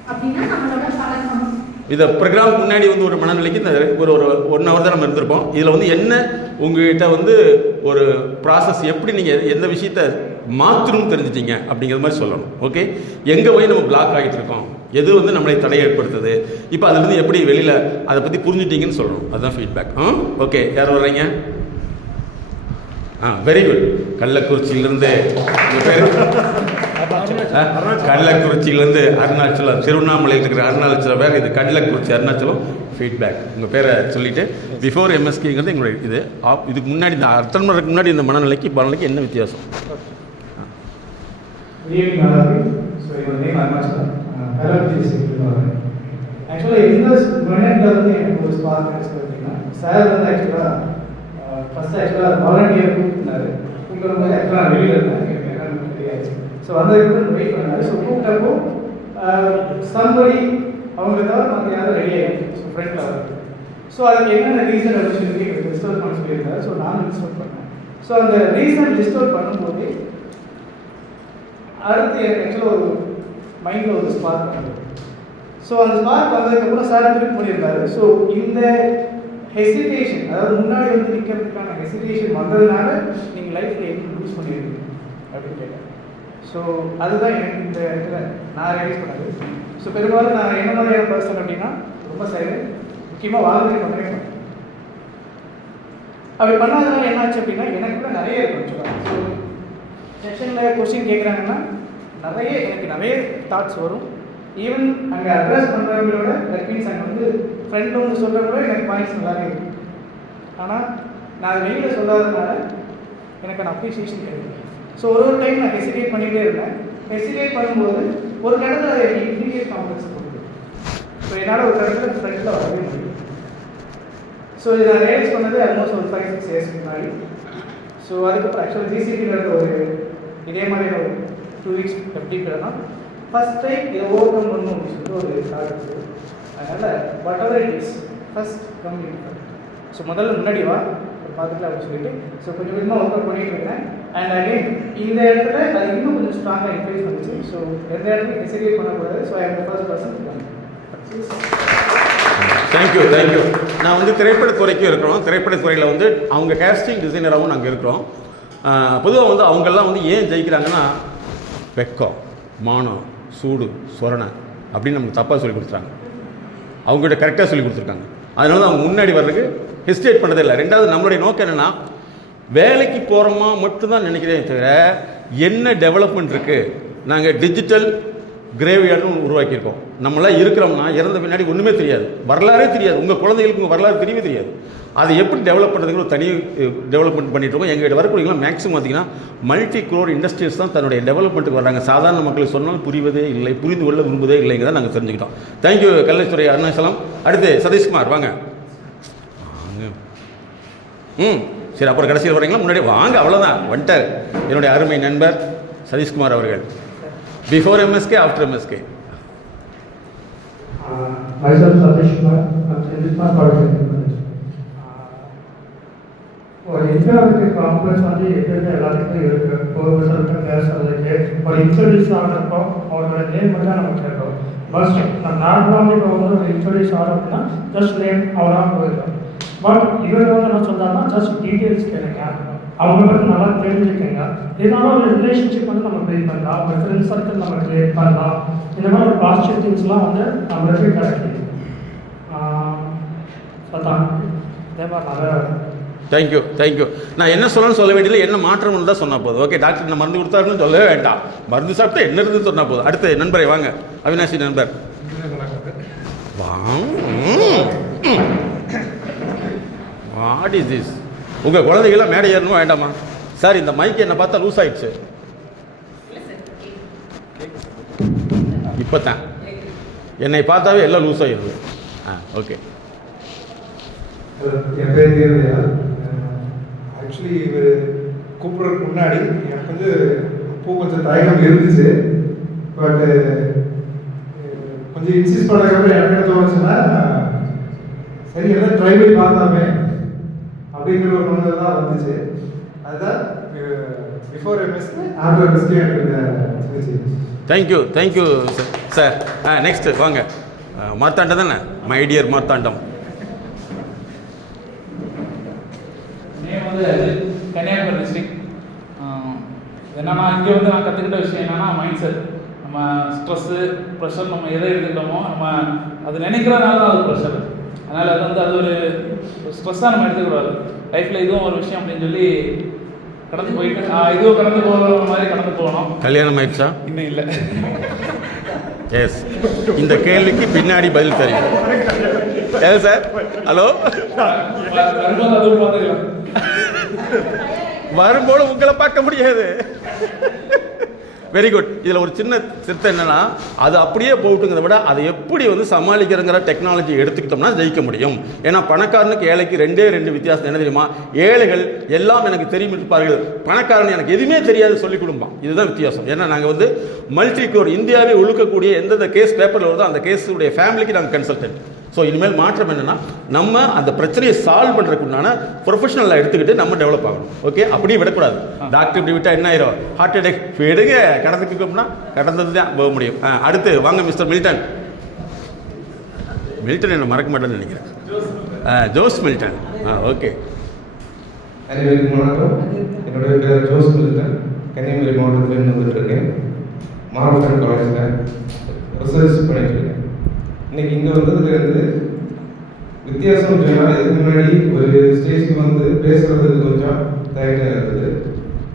அப்படின்னா நம்மளோட பழக்கம். இதை ப்ரோக்ராமுக்கு முன்னாடி வந்து ஒரு மனநிலைக்கு இந்த ஒரு 1 hour தான் நம்ம இருந்திருப்போம். இதில் வந்து என்ன உங்கள்கிட்ட வந்து ஒரு ப்ராசஸ், எப்படி நீங்கள் எந்த விஷயத்தை மாற்றணும்னு தெரிஞ்சிட்டீங்க அப்படிங்கிற மாதிரி சொல்லணும். ஓகே, எங்கே போய் நம்ம பிளாக் ஆகிட்டு இருக்கோம், எது வந்து நம்மளை தடை ஏற்படுத்துது, இப்போ அதுலேருந்து எப்படி வெளியில் அதை பற்றி புரிஞ்சுட்டீங்கன்னு சொல்லணும். அதுதான் ஃபீட்பேக். ஓகே, யார் வர்றீங்க? Very good. கள்ளக்குறிச்சியிலேருந்து உங்கள் பேர்? கள்ளக்குறிச்சியிலேருந்து அருணாச்சலம், திருவண்ணாமலையில் இருக்கிற அருணாச்சலம் பேர். இது கள்ளக்குறிச்சி அருணாச்சலம். ஃபீட்பேக் உங்கள் பேரை சொல்லிவிட்டு பிஃபோர் எம்எஸ்கேங்கிறது எங்களுடைய இதுக்கு முன்னாடி இந்த அர்த்தம் பண்ணுறதுக்கு முன்னாடி இந்த மனநிலைக்கு மனநிலைக்கு என்ன வித்தியாசம்? ஆக்சுவலாக இந்த மினிட்ல வந்து எனக்கு ஒரு ஸ்பார்க் கிடைச்சது அப்படின்னா, சார் வந்து ஆக்சுவலாக வாலண்டியர் கூப்பிட்டுருந்தாரு. கூப்பிடும்போது ஆக்சுவலாக நான் வெளியில் இருந்தேன், எனக்கு என்னன்னு தெரியாது. ஸோ வந்ததுக்கு வெயிட் பண்ணாரு. ஸோ கூப்பிட்டப்போ சம்படி அவங்க தவிர மற்ற யாரும் ரெடி ஆகிடுச்சு. ஸோ ஃப்ரெண்ட் அவர். ஸோ அதுக்கு என்னென்ன ரீசன் அப்படின்னு சொல்லி எனக்கு லிஸ்ட் அவுட் பண்ண சொல்லியிருந்தாரு. ஸோ நானும் லிஸ்ட் அவுட் பண்ணேன். ஸோ அந்த ரீசன் லிஸ்ட் அவுட் பண்ணும்போது அடுத்து எனக்கு ஆக்சுவலாக ஒரு மைண்டில் ஒரு ஸ்பார்க் பண்ணுது. ஸோ அந்த ஸ்பார்க் வந்ததுக்கப்புறம் சார் திருப்பி பண்ணியிருந்தாரு. ஸோ இந்த ஹெசிடேஷன், அதாவது முன்னாடி வந்து நிற்கிறதுக்கான ஹெசிடேஷன் வந்ததுனால நீங்கள் லைஃப்பில் எப்படி லூஸ் பண்ணியிருக்கீங்க அப்படின்னு கேட்டேன். ஸோ அதுதான் எனக்கு இந்த இடத்துல நான் ரியலைஸ் பண்ணது. ஸோ பெரும்பாலும் நான் என்ன மாதிரியான பர்சன் அப்படின்னா ரொம்ப சைலண்ட், முக்கியமாக வாழ்க்கை பண்ணவே மாட்டேன். அப்படி பண்ணாதனால என்ன ஆச்சு அப்படின்னா எனக்கு கூட நிறைய இருக்கும். ஸோ செஷனில் கொஸ்டின் கேட்குறாங்கன்னா எனக்கு நிறைய தாட்ஸ் வரும். ஈவன் அங்கே அட்ரஸ் பண்ணுறவங்களோட தட் மீன்ஸ் அங்கே வந்து ஃப்ரெண்ட் வந்து சொல்கிற கூட எனக்கு பாயிண்ட்ஸ் நல்லாவே இருக்கும். ஆனால் நான் வெளியில் சொல்லாததுனால எனக்கு அந்த அப்ரிசியேஷன் கிடைக்கும். ஸோ ஒரு டைம் நான் ஹெசிடேட் பண்ணிகிட்டே இருந்தேன். ஹெசிடேட் பண்ணும்போது ஒரு இடத்துல அதை இமீடியட் காம்ப்ளெக்ஸ் கொடுக்குது. ஸோ என்னால் ஒரு இடத்துல ஃப்ரெண்டில் வரவே முடியும். ஸோ இதை நான் ரியலைஸ் பண்ணது ஆல்மோஸ்ட் ஒரு 5-6 இயர்ஸ் முன்னாடி. ஸோ அதுக்கப்புறம் ஆக்சுவலாக ஜிசிபியில் ஒரு இதே மாதிரி ஒரு 2 வீக்ஸ் எப்படி போயிடலாம் ஃபஸ்ட் டைம் இதை ஓவர் கம் பண்ணணும் அப்படின்னு சொல்லிட்டு ஒரு தாட் இருக்குது. அதனால் what ever it is first complete. So முதல்ல முன்னாடி வா பார்த்துக்கலாம் அப்படின்னு சொல்லிட்டு ஸோ கொஞ்சம் கொஞ்சமாக ஒர்க் அவுட் பண்ணிட்டு இருக்கேன். அண்ட் அகைன் இந்த இடத்துல அது இன்னும் கொஞ்சம் ஸ்ட்ராங்காக என்கரேஜ் பண்ணிச்சு. ஸோ எந்த இடத்துலையும் ஹெசிடேட் பண்ணக்கூடாது. So I am the first person. Thank you. நான் வந்து திரைப்படத்துறைக்கும் இருக்கிறோம். திரைப்படத்துறையில் வந்து அவங்க கேஸ்டிங் டிசைனராகவும் நாங்கள் இருக்கிறோம். பொதுவாக வந்து அவங்கெல்லாம் வந்து ஏன் ஜெயிக்கிறாங்கன்னா வெக்கம், மானம், சூடு, சொரணை அப்படின்னு நமக்கு தப்பாக சொல்லி கொடுத்துறாங்க. அவங்ககிட்ட கரெக்டாக சொல்லி கொடுத்துருக்காங்க. அதனால தான் அவங்க முன்னாடி வர்றதுக்கு ஹெசிடேட் பண்ணதே இல்லை. ரெண்டாவது நம்மளுடைய நோக்கம் என்னென்னா வேலைக்கு போகிறோமா மட்டும்தான் நினைக்கிறேன் தவிர என்ன டெவலப்மெண்ட் இருக்குது. நாங்கள் டிஜிட்டல் கிரேவியார்டுன்னு ஒன்று உருவாக்கியிருக்கோம். நம்மளாம் இருக்கிறோம்னா இறந்த பின்னாடி ஒன்றுமே தெரியாது, வரலாறே தெரியாது. உங்கள் குழந்தைகளுக்கு உங்கள் வரலாறு தெரியவே தெரியாது. அதை எப்படி டெவலப் பண்ணுறதுங்கிற ஒரு தனி டெவலப்மெண்ட் பண்ணிட்டு இருக்கோம். எங்கள்கிட்ட வரக்கூடியவங்களாம் மேக்ஸிமம் பார்த்தீங்கன்னா மல்டி க்ரோர் இண்டஸ்ட்ரீஸ் தான் தன்னுடைய டெவலப்மெண்ட்டுக்கு வராங்க. சாதாரண மக்களுக்கு சொன்னால் புரிவதே இல்லை, புரிந்து கொள்ள விரும்புவதே இல்லைங்கிறத நாங்கள் தெரிஞ்சுக்கிட்டோம். தேங்க்யூ கல்லேஸ்வரி அருணாச்சலம். அடுத்து சதீஷ்குமார் வாங்க. சரி, அப்புறம் கடைசியில் வரீங்களா? முன்னாடி வாங்க. அவ்வளோதான், வந்துட்டார் என்னுடைய அருமை நண்பர் சதீஷ்குமார் அவர்கள். Before MSK, after MSK. Myself Satish Kumar, I'm in this part. ஒரு இன்டர்வியூ காம்ப்ளெக்ஸ் வந்து எப்பயுமே எல்லாத்துக்கும் இருக்கு. ஒரு ரிசல்ட்டு பேசுறதுக்கு ஒரு இன்ட்ரடியூஸ் ஆகிறப்போ அவரோட நேம் மட்டும் தான் நம்ம கேட்போம். பட் நான் நார்மலாக இப்போ வந்து ஒரு இன்ட்ரடியூஸ் ஆகிறோம் அப்படின்னா ஜஸ்ட் நேம் அவராக போயிருக்கோம். பட் இவர் வந்து என்ன சொல்கிறாருன்னா ஜஸ்ட் டீட்டெயில்ஸ் கேளுங்க, அவங்க பற்றி நல்லா தெரிஞ்சுக்கங்க. இதனால ஒரு ரிலேஷன்ஷிப் வந்து நம்ம பில்ட் பண்ணலாம், ஒரு ஃப்ரெண்ட் சர்க்கிள் நம்ம கிரியேட் பண்ணலாம். இந்த மாதிரி ஒரு பாசிட்டிவ் திங்ஸ்லாம் வந்து நம்மளுக்கு கிடைக்குது. அதான் இதே மாதிரி நிறையா. தேங்க்யூ. நான் என்ன சொல்லணும்னு சொல்ல வேண்டியதில்லை, என்ன மாற்றம்னு தான் சொன்னால் போதும். ஓகே, டாக்டர் என்ன மருந்து கொடுத்தாருன்னு சொல்லவே வேண்டாம். மருந்து சாப்பிட்டா என்ன இருந்து சொன்னால் போதும். அடுத்து நண்பரை வாங்க, அவினாஷி நண்பர் வாட் இஸ் திஸ்? உங்கள் குழந்தைகளாம் மேடை ஏறணும் வேண்டாமா? சார், இந்த மைக் என்னை பார்த்தா லூஸ் ஆகிடுச்சு. இப்போ தான் என்னை பார்த்தாவே எல்லாம் லூஸ் ஆகிடுது. ஓகே. என் பேர் தேவதையா. ஆக்சுவலி இவர் கூப்பிட்றதுக்கு முன்னாடி எனக்கு வந்து கொஞ்சம் தயக்கம் இருந்துச்சு. பட் கொஞ்சம் இன்சிஸ்ட் பண்ணதுக்கப்புறம் எனக்கு என்ன தோணுச்சுன்னா சரி எதாவது ட்ரை பண்ணி பார்த்தாமே அப்படிங்கிற ஒரு மனது தான் வந்துச்சு. அதுதான் பிஃபோர் எம்எஸ்க்கு ஆஃப்டர் எம்எஸ்க்கு எனக்கு தேங்க்யூ சார். நெக்ஸ்ட் வாங்க. மார்த்தாண்டம் தானே? My dear Marthandam. Kanyakumari district. என்னன்னா இங்கே வந்து நான் கற்றுக்கிட்ட விஷயம் என்னன்னா மைண்ட் செட். நம்ம ஸ்ட்ரெஸ்ஸு, ப்ரெஷர் நம்ம எதை எடுத்துக்கிட்டோமோ நம்ம அது நினைக்கிறதுனால தான் அது ப்ரெஷர். அதனால் அது வந்து அது ஒரு ஸ்ட்ரெஸ்ஸாக நம்ம எடுத்துக்கூடாது. லைஃப்பில் இதுவும் ஒரு விஷயம் அப்படின்னு சொல்லி கடந்து போயிட்டு இதுவும் கடந்து போகிற மாதிரி கடந்து போகணும். கல்யாணம் ஆயிடுச்சா? இன்னும் இல்லை. எஸ், இந்த கேள்விக்கு பின்னாடி பதில் தெரியும். ஏன் சார்? ஹலோ, வரும்போது அதுவும் பார்த்துக்கலாம். வரும்போது உங்களை பார்க்க முடியாது. Very good. இதில் ஒரு சின்ன சிறுத்தை என்னன்னா, அது அப்படியே போட்டுங்கிறத விட அதை எப்படி வந்து சமாளிக்கிறங்கிற டெக்னாலஜி எடுத்துக்கிட்டோம்னா ஜெயிக்க முடியும். ஏன்னா பணக்காரனுக்கு ஏழைக்கு ரெண்டு வித்தியாசம் என்ன தெரியுமா? ஏழைகள் எல்லாம் எனக்கு தெரியும் இருப்பார்கள், பணக்காரன் எனக்கு எதுவுமே தெரியாது சொல்லிக் கொடுப்பான். இதுதான் வித்தியாசம். ஏன்னா நாங்கள் வந்து மல்டி கோர் இந்தியாவே ஒழுக்கக்கூடிய எந்தெந்த கேஸ் பேப்பரில் வருதோ அந்த கேஸுடைய ஃபேமிலிக்கு நாங்கள் கன்சல்டன்ட். ஸோ இனிமேல் மாற்றம் என்னென்னா நம்ம அந்த பிரச்சனையை சால்வ் பண்ணுறதுக்கு உண்டான ப்ரொஃபஷனலாக எடுத்துக்கிட்டு நம்ம டெவலப் ஆகணும். ஓகே, அப்படியே விடக்கூடாது. டாக்டர் இப்படி விட்டால் என்ன ஆயிரும்? ஹார்ட் அட்டாக் விடுங்க, கடந்துக்கு கடந்தது தான் போக முடியும். அடுத்து வாங்க மிஸ்டர் மில்டன். மில்டன் என்ன மறக்க மாட்டேன்னு நினைக்கிறேன். Jose Milton. ஓகே. அனைவருக்கும் வணக்கம். என்னுடைய பேர் ஜோஸ் மில்டன். கன்னியாகுமரி மாவட்டத்திலிருந்து வந்துட்டுருக்கேன். மாவட்டம் காலேஜில் ரிசர்ச் பண்ணிட்டுருக்கேன். இன்றைக்கி இங்கே வந்ததுலேருந்து வித்தியாசம் சொன்னால் இதுக்கு முன்னாடி ஒரு ஸ்டேஜுக்கு வந்து பேசுகிறதுக்கு கொஞ்சம் தயக்கம் இருந்தது.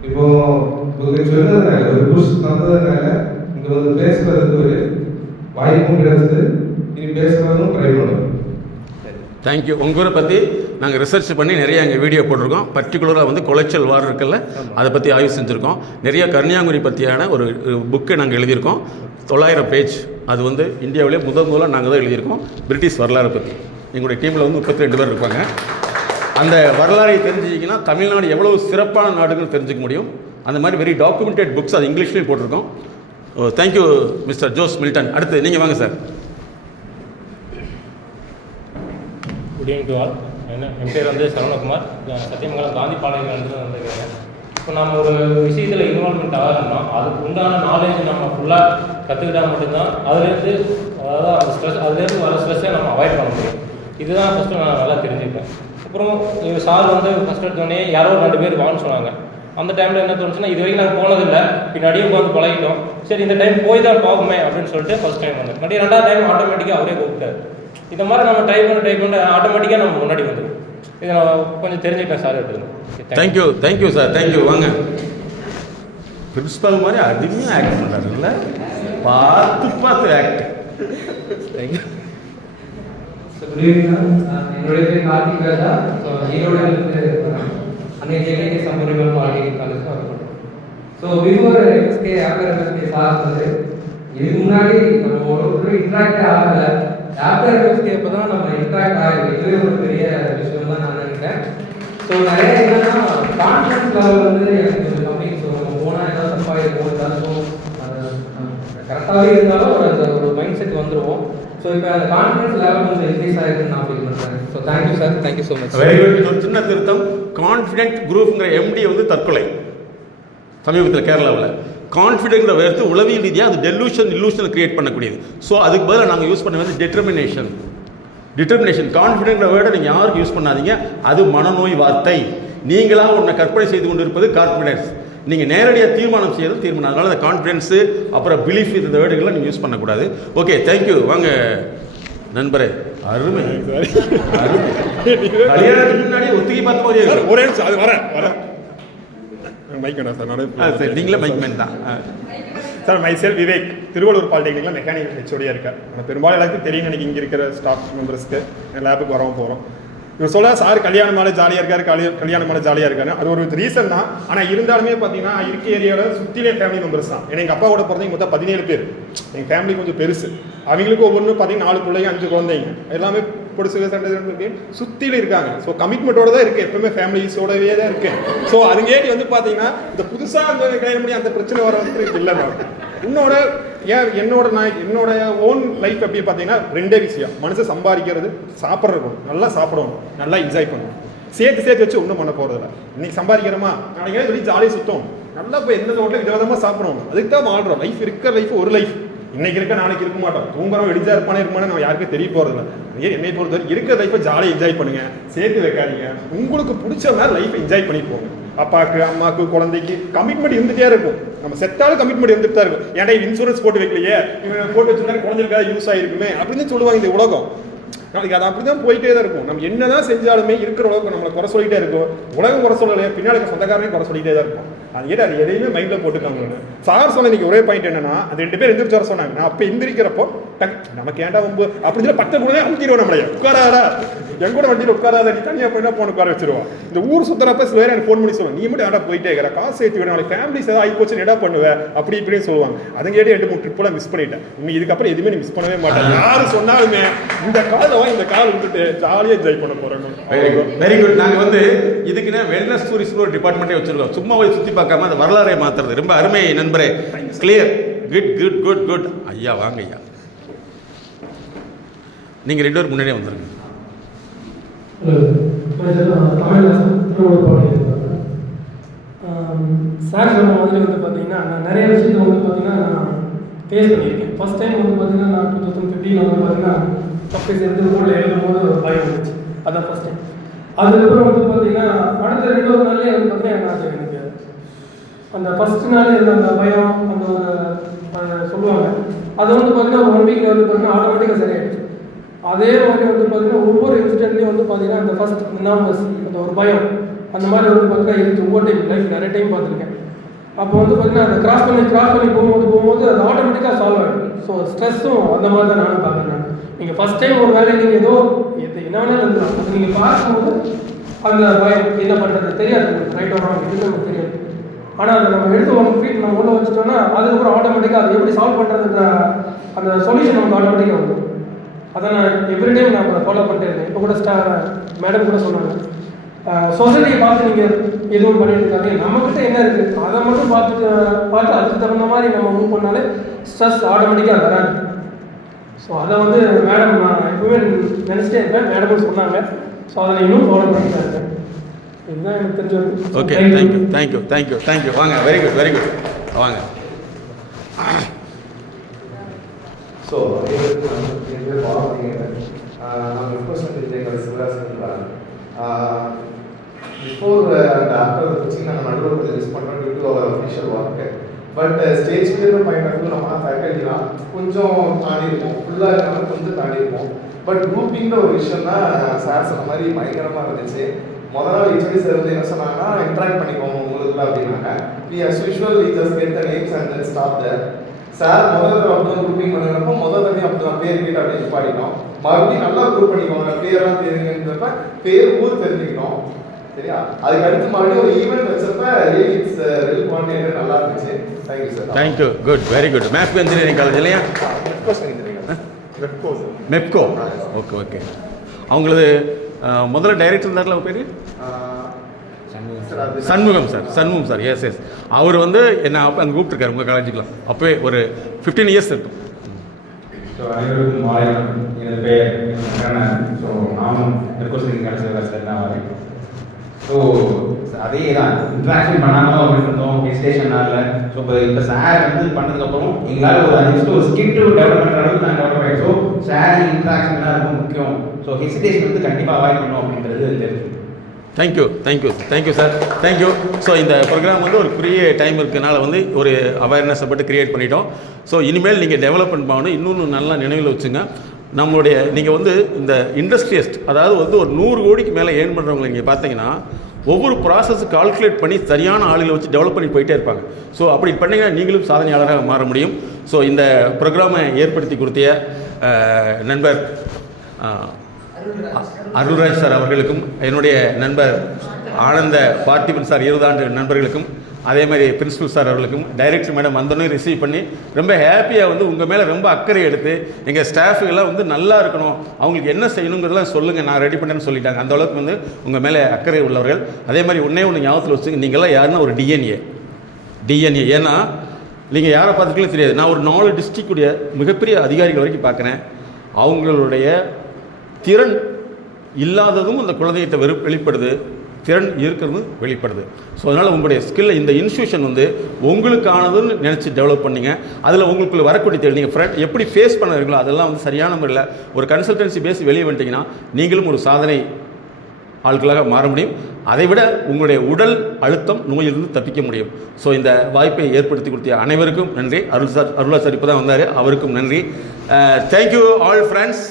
இப்போது சொன்னதுனால ஒரு புஷ் தந்ததுனால இங்கே வந்து பேசுகிறதுக்கு ஒரு வாய்ப்பும் கிடைச்சது. இனி பேசுகிறதும் ட்ரை பண்ணுவோம். தேங்க்யூ. உங்கள் ஊரை பற்றி நாங்கள் ரிசர்ச் பண்ணி நிறைய எங்கள் வீடியோ போட்டிருக்கோம். பர்டிகுலராக வந்து குளைச்சல் வார் இருக்குல்ல, அதை பற்றி ஆய்வு செஞ்சுருக்கோம். நிறைய கன்னியாகுமரி பற்றியான ஒரு புக்கை நாங்கள் எழுதியிருக்கோம். 900 பேஜ். அது வந்து இந்தியாவிலே முதல்ல நாங்கள் தான் எழுதியிருக்கோம். பிரிட்டிஷ் வரலாறை பற்றி. எங்களுடைய டீமில் வந்து 32 பேர் இருப்பாங்க. அந்த வரலாறை தெரிஞ்சிக்கிங்கன்னா தமிழ்நாடு எவ்வளோ சிறப்பான நாடுகள் தெரிஞ்சுக்க முடியும். அந்த மாதிரி வெரி டாக்குமெண்டட் புக்ஸ் அது இங்கிலீஷ்லேயும் போட்டிருக்கோம். Thank you mister Jose Milton. அடுத்து நீங்கள் வாங்க sir. Good evening to all. என் பேர் வந்து சரவணகுமார். சத்தியமங்கலம் காந்தி பாளையம்லேருந்து வந்திருக்கேன். இப்போ நம்ம ஒரு விஷயத்தில் இன்வால்மெண்ட் ஆகணும்னா அதுக்கு உண்டான நாலேஜ் நம்ம ஃபுல்லாக கற்றுக்கிட்டால் மட்டும்தான் அதுலேருந்து அதாவது அந்த ஸ்ட்ரெஸ் அதுலேருந்து வர ஸ்ட்ரெஸ்ஸை நம்ம அவாய்ட் பண்ண முடியும். இதுதான் ஃபஸ்ட்டு நான் நல்லா தெரிஞ்சுக்கிட்டேன். அப்புறம் சார் வந்து ஃபஸ்ட் எடுத்தோடனே யாரோ 2 பேர் வான்னு சொன்னாங்க. அந்த டைமில் என்ன தோணுச்சுன்னா இது வரைக்கும் நாங்கள் போனதில்லை, பின்னாடியே உட்காந்து பழகிட்டோம். சரி இந்த டைம் போய் தான் பார்க்குமே அப்படின்னு சொல்லிட்டு ஃபஸ்ட் டைம் வந்தேன். மறுபடியும் 2வது டைம் ஆட்டோமேட்டிக்காக அவரே கூப்பிட்டார். இந்த மாதிரி நம்ம ட்ரை பண்ண ஆட்டோமேட்டிக்காக நம்ம முன்னாடி வந்துடும். இதை நான் கொஞ்சம் தெரிஞ்சுக்கிட்டேன் சார் எடுத்துருந்தேன். Thank you sir. தேங்க்யூ. வாங்க. பிரின்சிபல் மாதிரி அருமையாக ஆக்ட் பண்ணுறாருல்ல, பார்த்து ஆக்ட். தேங்க்யூ. Good evening. என்னுடைய பேர் கார்த்திக் ராஜா. ஈரோடு அன்னை ஜேகே சம்பூர்ண பாலிடெக்னிக் காலேஜ் ஒர்க் பண்ணுறோம். So before MSK after MSK sir வந்து இதுக்கு முன்னாடி நம்ம ஒரு இன்ட்ராக்டே ஆகலை. ஆஃப்டர் எம்எஸ்கே அப்போ தான் நம்ம இன்ட்ராக்ட் ஆகிருக்கு. இதுவே ஒரு பெரிய விஷயம் தான் நான் நினைக்கிறேன். ஸோ நிறைய என்னன்னா கான்ஃபிடன்ஸ் லெவல் வந்து எனக்கு கொஞ்சம் கம்மி. ஸோ நம்ம போனால் ஏதாவது தப்பாக இருக்கும், ஏதாச்சும் கரெக்டாகவே இருந்தாலும் ஒரு மைண்ட் செட் வந்துடுவோம். ஸோ இப்போ அந்த கான்ஃபிடன்ஸ் லெவல் கொஞ்சம் இன்க்ரீஸ் ஆகிருக்குன்னு நான் ஃபீல் பண்ணுறேன். So thank you sir. Thank you so much. Very good. ஒரு சின்ன திருத்தம். கான்ஃபிடென்ட் குரூப்ங்கிற எம்டி வந்து தற்கொலை சமீபத்தில் கேரளாவில். கான்ஃபிடென்ட் எடுத்து உளவியல் ரீதியாக அது இல்லூஷன் கிரியேட் பண்ணக்கூடியது. ஸோ அதுக்கு பதிலாக நாங்கள் யூஸ் பண்ண வந்து டிட்டர்மினேஷன். கான்ஃபிடென்ட் வேர்டை நீங்கள் யாருக்கும் யூஸ் பண்ணாதீங்க. அது மனநோய் வார்த்தை. நீங்களாக ஒன்றை கற்பனை செய்து கொண்டு இருப்பது கான்ஃபிடென்ஸ். நீங்கள் நேரடியாக தீர்மானம் செய்யறது தீர்மானம். அதனால் அந்த கான்ஃபிடென்ஸு அப்புறம் பிலீஃப் இந்த வேர்டுகள்லாம் நீங்கள் யூஸ் பண்ணக்கூடாது. Okay, thank you. வாங்க நண்பரே. அருமை. கல்யாணத்துக்கு முன்னாடி ஒத்திகை பார்த்த மாதிரியே ஒரே நிமிஷம் அது வரேன் மைக் வேணா சார். சரி, நீங்களே மைக் மேன் தான் sir. Myself Vivek, Tiruvallur பாலிடெக்னிக்கில் மெக்கானிக்கல் ஹெச்ஓடியாக இருக்கேன். ஆனால் பெரும்பாலும் எல்லாத்துக்கும் தெரியும் எனக்கு இங்கே இருக்கிற ஸ்டாஃப் மெம்பர்ஸ்க்கு லேபுக்கு வரவும் போகிறோம். இவர் சொல்ல சார் கல்யாணம் மேலே ஜாலியாக இருக்காரு, கல்யாணம் மேலே ஜாலியாக இருக்காரு. அது ஒரு ரீசன் தான். ஆனால் இருந்தாலுமே பார்த்தீங்கன்னா இருக்க ஏரியாவில் சுற்றிலே ஃபேமிலி மெம்பர்ஸ் தான். ஏன்னா எங்கள் அப்பா கூட பிறந்தவங்க மொத்தம் 17 பேர். எங்கள் ஃபேமிலி கொஞ்சம் பெருசு. அவங்களுக்கு ஒவ்வொன்றும் பார்த்தீங்கன்னா 4 பிள்ளைங்க 5 குழந்தைங்க எல்லாமே பொடிசு சண்டை சுற்றில இருக்காங்க. ஸோ கமிட்மெண்ட்டோட தான் இருக்குது. எப்பவுமே ஃபேமிலிஸோடவே தான் இருக்குது. ஸோ அதுங்கேட்டி வந்து பார்த்தீங்கன்னா இந்த புதுசாக அந்த கல்யாணம் பண்ணி அந்த பிரச்சனை வர வந்து இல்லை தான். என்னோட ஓன் லைஃப் எப்படி பார்த்தீங்கன்னா 2 விஷயம். மனுஷன் சம்பாதிக்கிறது, சாப்பிட்றது, நல்லா சாப்பிடணும், நல்லா என்ஜாய் பண்ணணும். சேர்த்து வச்சு ஒன்றும் பண்ண போகிறதில்ல. இன்னைக்கு சம்பாதிக்கிறோமா, நாளைக்கு வெளியே ஜாலியாக சுத்தம், நல்லா போய் எந்த ஹோட்டல் விதவிதமாக சாப்பிடணும். அதுக்கு தான் வாழ்கிறோம். லைஃப் இருக்கிற லைஃப் ஒரு லைஃப். இன்னைக்கு இருக்க நாளைக்கு இருக்க மாட்டோம். தூங்குறோம், எழுதா இருப்பானே நம்ம யாருக்கும் தெரிய போகிறதில்ல. என்னை பொறுத்தவரை இருக்கிற லைஃப்பை ஜாலியாக என்ஜாய் பண்ணுங்க. சேர்த்து வைக்காதீங்க. உங்களுக்கு பிடிச்ச மாதிரி லைஃப்பை என்ஜாய் பண்ணி போங்க. அப்பாவுக்கு, அம்மாவுக்கு, குழந்தைக்கு கமிட்மெண்ட் இருந்துகிட்டே இருக்கும். நம்ம செத்தாலும் கமிட்மெண்ட் இருந்துட்டு தான் இருக்கும். ஏன்னா இன்சூரன்ஸ் போட்டு வைக்கலையே, இவங்க போட்டு வச்சிருந்தா குழந்தைக்காக யூஸ் ஆகிருக்குமே அப்படின்னு சொல்லுவாங்க இந்த உலகம். நாளைக்கு அது அப்படி தான் போயிட்டே தான் இருக்கும். நம்ம என்ன தான் செஞ்சாலுமே இருக்கிற உலகம் நம்மளை குறை சொல்லிகிட்டே இருக்கும். உலகம் குறை சொல்லலையே, பின்னாடி சொந்தக்காரனே குறை சொல்லிகிட்டே தான் இருக்கும். அது ஏன்னா அது எதையுமே மைண்டில் போட்டுக்காங்க. சார் சொன்ன இன்னைக்கு ஒரே பாயிண்ட் என்னன்னா, அது 2 பேர் எந்திரிச்சு வர சொன்னாங்க. நான் அப்போ எந்திரிக்கிறப்போ நமக்கு ஏன்டா வம்பு அப்படின்னு சொல்லி 10 கூட அமுக்கிடுவோம். நம்மளைய உட்காராதா, என் கூட வண்டியில் உட்காராத, நீ தனியாக போயினா போன உட்கார வச்சிருவான். இந்த ஊர் சுற்றுறப்ப சில பேர் எனக்கு ஃபோன் பண்ணி சொல்லுவாங்க, நீ மட்டும் ஏடா போயிட்டே இருக்கிற, காசு சேர்த்து விட, நாளைக்கு ஃபேமிலிஸ் ஏதாவது ஆகி போச்சு என்ன பண்ணுவேன் அப்படி இப்படின்னு சொல்லுவாங்க. அதை கேட்டு 2-3 ட்ரிப்பெல்லாம் மிஸ் பண்ணிட்டேன். இன்னும் இதுக்கப்புறம் எதுவுமே நீ மிஸ் பண்ணவே மாட்டேன். யாரு சொன்னாலுமே இந்த கால் விட்டுட்டு ஜாலியாக என்ஜாய் பண்ண போகிறோம். Very good. நாங்கள் வந்து இதுக்குன்னா வெல்னஸ் டூரிஸ்ட் ஒரு டிபார்ட்மெண்ட்டே வச்சிருக்கோம். சும்மா போய் சுற்றி பார்க்காம அந்த வரலாறை மாற்றுறது. ரொம்ப அருமை நண்பரே. கிளியர். குட். ஐயா வாங்க ஐயா. நீங்கள் 2 பேரும் முன்னாடியே வந்துருங்க. சார் சொன்ன மாதிரி வந்து பார்த்தீங்கன்னா நான் நிறைய விஷயத்தை வந்து பார்த்தீங்கன்னா நான் ஃபேஸ் பண்ணியிருக்கேன். ஃபஸ்ட் டைம் வந்து பார்த்தீங்கன்னா நான் 2015 வந்து பார்த்தீங்கன்னா தப்பி சேர்ந்து ஊரில் எழுதும்போது ஒரு பயம் இருந்துச்சு. அதான் ஃபஸ்ட் டைம். அதுக்கப்புறம் வந்து பார்த்தீங்கன்னா அடுத்த 2 நாள்லேயே வந்து பார்த்தீங்கன்னா எனக்கு அந்த ஃபஸ்ட் நாள் இருந்த அந்த பயம் அந்த ஒரு சொல்லுவாங்க அது வந்து பார்த்தீங்கன்னா ஒரு 1 வீக்கில் வந்து பார்த்தீங்கன்னா ஆட்டோமேட்டிக்காக சரியாயிடுச்சு. அதே மாதிரி வந்து பார்த்தீங்கன்னா ஒவ்வொரு இன்சிடென்ட்லேயும் வந்து பார்த்தீங்கன்னா அந்த ஃபஸ்ட் நர்வஸ் அந்த ஒரு பயம் அந்த மாதிரி வந்து பார்த்தீங்கன்னா இருந்துச்சு. ஒவ்வொரு டைம் லைஃப் நிறைய டைம் பார்த்துருக்கேன். அப்போ வந்து பார்த்தீங்கன்னா அதை கிராஸ் பண்ணி போகும்போது அது ஆட்டோமேட்டிக்காக சால்வ் ஆகிடும். ஸோ ஸ்ட்ரெஸ்ஸும் அந்த மாதிரி தான் நானும் பார்க்குறேன். நீங்கள் ஃபஸ்ட் டைம் ஒரு வேலையை நீங்கள் ஏதோ என்ன வேணாலும் இருக்கலாம், அது நீங்கள் பார்க்கும்போது அந்த பயம் என்ன பண்ணுறது தெரியாது, உங்களுக்கு ரைட் ஆகும் இது நமக்கு தெரியாது. ஆனால் அதை நம்ம எடுத்து 1 ஃபீட் நம்ம உள்ள வச்சுட்டோம்னா அதுக்கப்புறம் ஆட்டோமேட்டிக்காக அதை எப்படி சால்வ் பண்ணுறதுன்ற அந்த சொல்யூஷன் நமக்கு ஆட்டோமேட்டிக்காக வரும். அதை நான் எவ்ரி டைம் நான் ஃபாலோ பண்ணிட்டே இருக்கேன். இப்போ கூட மேடம் கூட சொன்னாங்க, சொசைட்டியை பார்த்து நீங்கள் எதுவும் பண்ணிட்டு இருக்காங்க, நம்மக்கிட்ட என்ன இருக்குது அதை மட்டும் பார்த்து அதுக்கு தகுந்த மாதிரி நம்ம மூவ் பண்ணாலே ஸ்ட்ரெஸ் ஆட்டோமேட்டிக்காக வராது. ஸோ அதை வந்து மேடம் நான் எப்பவுமே நினச்சிட்டே இருப்பேன். மேடமும் சொன்னாங்க. ஸோ அதை நான் இன்னும் ஃபாலோ பண்ணிட்டு இருக்கேன். இதுதான் எனக்கு தெரிஞ்ச வரைக்கும். Okay, thank you. வாங்க, வெரி குட் வாங்க. ஸோ இது ஃபாலோ பண்ணிக்கிறேன். நம்ம ரிக்வஸ்ட் பண்ணிட்டு Sivaraj before and after coaching நாங்கள் நடுவில் கொஞ்சம் மிஸ் பண்ணுறோம் due to our official work. But stage clear point of view நம்ம ஃபேக்கல்ட்டிலாம் கொஞ்சம் தாண்டி இருப்போம், ஃபுல்லாக இருந்தாலும் கொஞ்சம் தாண்டி இருப்போம். பட் குரூப்பிங்கிற ஒரு விஷயம் தான் சார் சொன்ன மாதிரி பயங்கரமாக இருந்துச்சு. முதல் நாள் ஹெச்ஓடி சார் வந்து என்ன சொன்னாங்கன்னா இன்ட்ராக்ட் பண்ணிக்கோங்க உங்களுக்குள்ள அப்படின்னாங்க. We as usual we just get the names and then stop there. Sir முதல் அப்படிதான் குரூப்பிங் பண்ணுறப்போ முதல் தண்ணி அப்படிதான் பேர் கேட்டு அப்படின்னு பாடினோம். மறுபடியும் நல்லா குரூப் பண்ணிக்கோங்க, பேரெல்லாம் தெரியுங்கன்றப்ப பேர் ஊர் தெரிஞ்சுக்கணும், சரியா? அதுக்கு அடுத்து மறுபடியும் ஒரு ஈவெண்ட் வச்சப்ப இட்ஸ் வெல் கோஆர்டினேட்டட், நல்லா இருந்துச்சு. Thank you sir. Thank you, good, very good. Maths engineering college இல்லையா? மெப்கோ. ஓகே. அவங்களது முதல்ல டைரக்டர் இருந்தார்ல, பேர் சண்முகம் சார். எஸ். அவர் வந்து என்ன அப்போ அங்கே கூப்பிட்டுருக்காரு உங்கள் காலேஜுக்குலாம். அப்போவே ஒரு 15 இயர்ஸ் இருக்கும். ஸோ அனைவருக்கும் மாயம் எனது பெயர் கண்ணன். ஸோ நானும் நெற்கோசிங் கடைசி தான் வரேன். ஸோ அதே தான் இன்ட்ராக்ஷன் பண்ணாமல் அப்படின்னு இருந்தோம் ஸ்டேஷனால். ஸோ இப்போ சார் வந்து பண்ணதுக்கப்புறம் எங்களால் ஒரு 5 நிமிஷம் ஒரு ஸ்கிட் டெவலப் பண்ணுற அளவுக்கு நான் டெவலப் ஆகிடும். ஸோ சார் இன்ட்ராக்ஷன் தான் ரொம்ப முக்கியம். ஸோ ஹெசிடேஷன் வந்து கண்டிப்பாக அவாய்ட் பண்ணணும் அப்படின்றது தெரிஞ்சு. Thank you sir. தேங்க்யூ. ஸோ இந்த ப்ரோக்ராம் வந்து ஒரு குறுகிய டைம் இருக்கனால வந்து ஒரு அவேர்னஸை பட்டு கிரியேட் பண்ணிட்டோம். ஸோ இனிமேல் நீங்கள் டெவலப்மெண்ட் பண்ணணும். இன்னொன்று நல்லா நினைவில் வச்சுங்க, நம்மளுடைய நீங்கள் வந்து இந்த இண்டஸ்ட்ரியஸ்ட், அதாவது வந்து ஒரு 100 கோடிக்கு மேலே ஏர்ன் பண்ணுறவங்களை நீங்கள் பார்த்தீங்கன்னா ஒவ்வொரு ப்ராசஸ் கால்குலேட் பண்ணி சரியான ஆளுகளை வச்சு டெவலப் பண்ணி போயிட்டே இருப்பாங்க. ஸோ அப்படி பண்ணிங்கன்னா நீங்களும் சாதனையாளராக மாற முடியும். ஸோ இந்த ப்ரோக்ராமை ஏற்படுத்தி கொடுத்திய நண்பர் அருள்ராஜ் சார் அவர்களுக்கும், என்னுடைய நண்பர் ஆனந்த பார்த்திபன் சார் 20 ஆண்டு நண்பர்களுக்கும், அதே மாதிரி பிரின்சிபல் சார் அவர்களுக்கும், டைரக்டர் மேடம் வந்தோடனே ரிசீவ் பண்ணி ரொம்ப ஹாப்பியாக வந்து உங்கள் மேலே ரொம்ப அக்கறை எடுத்து எங்கள் ஸ்டாஃபுகள்லாம் வந்து நல்லா இருக்கணும், அவங்களுக்கு என்ன செய்யணுங்கிறதெல்லாம் சொல்லுங்கள், நான் ரெடி பண்ணேன்னு சொல்லிட்டாங்க. அந்த அளவுக்கு வந்து உங்கள் மேலே அக்கறை உள்ளவர்கள். அதே மாதிரி ஒன்று ஞாபகத்தில் வச்சுங்க, நீங்கள்லாம் யாருன்னா ஒரு டிஎன்ஏ. ஏன்னா நீங்கள் யாரை பார்த்துக்கலாம் தெரியாது. நான் ஒரு 4 டிஸ்ட்ரிக்டுடைய மிகப்பெரிய அதிகாரிகள் வரைக்கும் பார்க்குறேன். அவங்களுடைய திறன் இல்லாததும் அந்த குழந்தைகிட்ட வெளிப்படுது, திறன் இருக்கிறது வெளிப்படுது. ஸோ அதனால் உங்களுடைய ஸ்கில்லை இந்த இன்ஸ்டியூஷன் வந்து உங்களுக்கானதுன்னு நினச்சி டெவலப் பண்ணிங்க. அதில் உங்களுக்குள்ள வரக்கூடிய தேவை நீங்கள் ஃப்ரெண்ட் எப்படி ஃபேஸ் பண்ணுறீங்களோ அதெல்லாம் வந்து சரியான முறையில் ஒரு கன்சல்டன்சி பேசி வெளியே வந்துட்டிங்கன்னா நீங்களும் ஒரு சாதனை ஆட்களாக மாற முடியும். அதை விட உங்களுடைய உடல் அழுத்தம் நோயிலிருந்து தப்பிக்க முடியும். ஸோ இந்த வாய்ப்பை ஏற்படுத்தி கொடுத்த அனைவருக்கும் நன்றி. அருளா சார் இப்போ தான் வந்தார், அவருக்கும் நன்றி. Thank you all friends.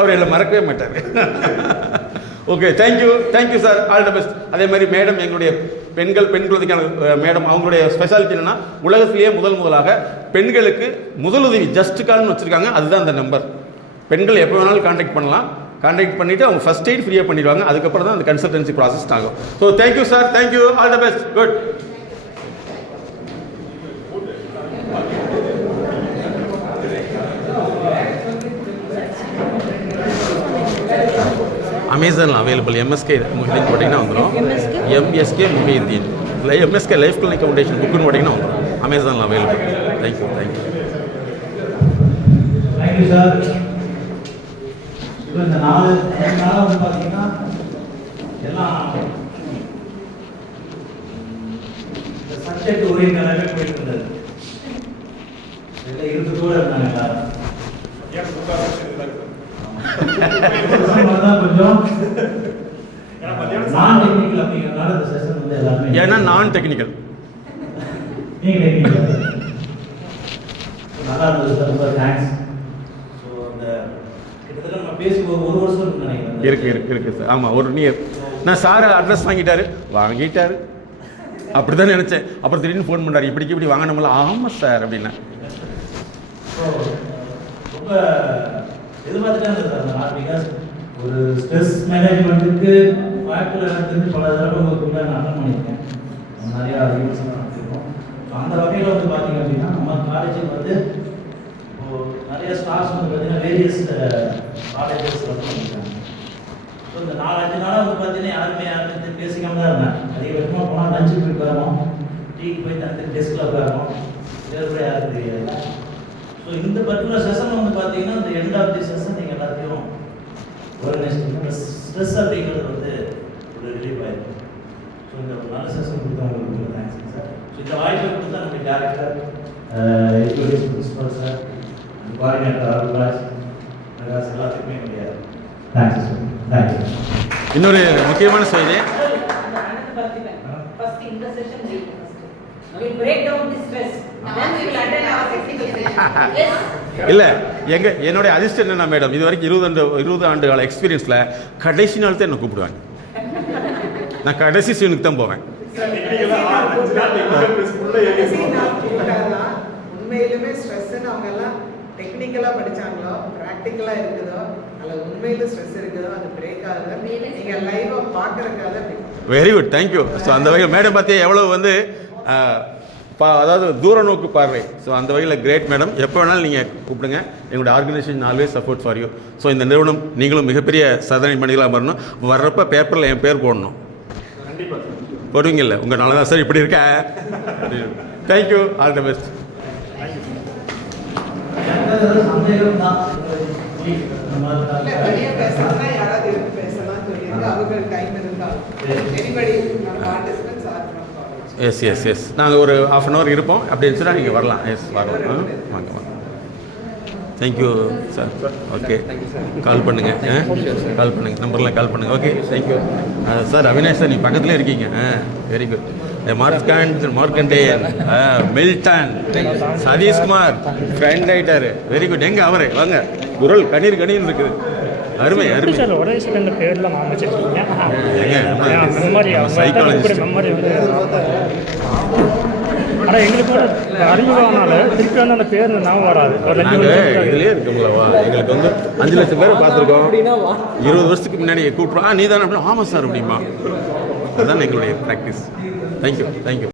அவர் எல்லாம் மறக்கவே மாட்டார். Okay, thank you sir, all the best. அதே மாதிரி மேடம், எங்களுடைய பெண் குழந்தைக்கான மேடம், அவங்களுடைய ஸ்பெஷாலிட்டி என்னன்னா உலகத்திலேயே முதலாக பெண்களுக்கு முதலுதவி ஜஸ்ட் கால்னு வச்சுருக்காங்க. அதுதான் அந்த நம்பர். பெண்கள் எப்போ வேணாலும் கான்டாக்ட் பண்ணலாம். கான்டாக்ட் பண்ணிவிட்டு அவங்க ஃபஸ்ட் எய்ட் ஃப்ரீயாக பண்ணிடுவாங்க. அதுக்கப்புறம் தான் அந்த கன்சல்டன்சி ப்ராசஸ் ஆகும். So thank you sir, thank you, all the best, good. அமேசானில் அவைலபிள். எம்எஸ்கே முஹிதீன் போட்டிங்கன்னா வந்துடும். MSK Mohideen MSK life clinic foundation புக்குன்னு போட்டிங்கன்னா வந்துடும். அமேசானில் அவைலபிள். Thank you sir. இப்போ இந்த 4 நாளாக வந்து பார்த்தீங்கன்னா எல்லாம் இந்த சப்ஜெக்ட் ஓரியன்டாகவே போயிட்டு இருந்தது. இறுக்கத்தோடு இருந்தாங்க எல்லாரும். ஏன் புக்கா செக்ஷன் இதாக இருக்குது தான் கொஞ்சம் ஏன்னா மத்தியானம் நான் டெக்னிக்கல் அப்படிங்கிறதுனால இந்த செஷன் வந்து எல்லாருமே ஏன்னா நான் டெக்னிக்கல். நீங்கள் டெக்னிக்கல் நல்லா இருந்தது சார், ரொம்ப தேங்க்ஸ். ஸோ அந்த கிட்டத்தட்ட நம்ம பேசி ஒரு வருஷம் நினைக்கிறேன். இருக்கு சார். ஆமாம், ஒரு நியர். நான் சார் அட்ரஸ் வாங்கிட்டாரு அப்படி தான் நினச்சேன். அப்புறம் திடீர்னு ஃபோன் பண்ணார், இப்படி வாங்கினோம்ல. ஆமாம் சார் அப்படின்னா. ஸோ ரொம்ப எதிர்பார்த்துட்டே இருந்தது சார் அந்த நாள். பிகாஸ் ஒரு ஸ்ட்ரெஸ் மேனேஜ்மெண்ட்டுக்கு வாழ்க்கையில் எனக்கு பல தடவை உங்களுக்கு நான் அட்டன் பண்ணியிருக்கேன். நிறையா ஈவெண்ட்ஸ் நடத்திருக்கோம். ஸோ அந்த வகையில் வந்து பார்த்தீங்க அப்படின்னா நம்ம காலேஜுக்கு வந்து இப்போது நிறைய ஸ்டாஃப்ஸ் வந்து பார்த்தீங்கன்னா வேரியஸ் காலேஜஸ் வந்து பண்ணியிருக்காங்க. ஸோ இந்த 4-5 நாளாக வந்து பார்த்தீங்கன்னா யாருமே பேசிக்காம தான் இருந்தேன். அதிகபட்சமாக போனால் லஞ்சுக்கு போய் உட்காரணும், டீக்கு போய் தனித்தனி டெஸ்கில் உட்காரணும், வேறு யாருக்கு தெரியாது. ஸோ இந்த பர்டிகுலர் செஷன் வந்து பார்த்தீங்கன்னா இந்த எண்ட் ஆஃப் தி செஷன் நீங்கள் எல்லாத்தையும் ஆர்கனைஸ் ஸ்ட்ரெஸ் அப்படிங்கிறது வந்து ஒரு ரிலீஃப் ஆகிருக்கும். ஸோ இந்த ஒரு நல்ல செஷன் கொடுத்தவங்களுக்கு ரொம்ப தேங்க்ஸ் சார். ஸோ இந்த வாய்ப்பை கொடுத்தா நம்ம director, education principal sir, coordinator Arulraj, Prakash எல்லாத்துக்குமே என்னுடைய தேங்க்ஸ் சார். தேங்க்யூ. இன்னொரு முக்கியமான செய்தி, இல்லை என்னுடைய அதிர்ஷ்டம் என்னன்னா மேடம், இது வரைக்கும் 20 ஆண்டு கால எக்ஸ்பீரியன்ஸில் கடைசி நாள் தான் என்னை கூப்பிடுவாங்க. நான் கடைசி சீனுக்கு தான் போவேன். உண்மையிலுமே ஸ்ட்ரெஸ்ன்னு அவங்க எல்லாம் டெக்னிக்கலாக படித்தாங்களோ ப்ராக்டிக்கலாக இருக்குதோ அதில் உண்மையில ஸ்ட்ரெஸ் இருக்குதோ அது பிரேக் ஆகுது. நீங்கள் லைவாக பார்க்குறதுக்காக வெரி குட், தேங்க்யூ. ஸோ அந்த வகையில் மேடம் பார்த்தியா எவ்வளோ வந்து அதாவது தூர நோக்கு பார்வை. ஸோ அந்த வகையில் கிரேட் மேடம். எப்போ வேணாலும் நீங்கள் கூப்பிடுங்க. எங்களுடைய organisation always support for you. So இந்த நிறுவனம் நீங்களும் மிகப்பெரிய சாதனை பண்ணிக்கலாம் வரணும். வர்றப்போ பேப்பரில் என் பேர் போடணும். போடுவீங்கல்ல, உங்கள் நாள் தான் சார் இப்படி இருக்க. Thank you, all the best. சந்தேகம் தான் பேசலாம், யாராவது பேசலாம் சொல்லியிருந்தா அவங்க டைம் இருந்தால் anybody participants are from college. Yes நாங்கள் ஒரு 1/2 hour இருப்போம். அப்படின்னு சொன்னால் நீங்கள் வரலாம். எஸ் வரலாம். வாங்க. Thank you sir. ஓகே, கால் பண்ணுங்கள். கால் பண்ணுங்கள், நம்பர்லாம் கால் பண்ணுங்கள். Okay, thank you sir. Avinash sir, நீங்கள் பக்கத்துலேயே இருக்கீங்க. Very good. Markandeyan, Milton, Sathishkumar friend ஆகிட்டார். Very good. எங்கே அவரு வாங்க, குரல் கணீர் இருக்குது. அருமை. ஒரே செகண்ட் பேர்லாம் ஆரம்பிச்சிருக்கீங்க. ஆனால் எங்களுக்கு கூட அறிமுகம்னால திருப்பி வந்து அந்த பேர் நான் வராது. இதுலேயே இருக்கோம்லவா, எங்களுக்கு வந்து 5 லட்சம் பேர் பார்த்துருக்கோம். 20 வருஷத்துக்கு முன்னாடி கூப்பிட்றோம். நீ தானே அப்படின்னா ஆமாம் சார் அப்படிமா. அதுதான் எங்களுடைய ப்ராக்டிஸ். தேங்க்யூ.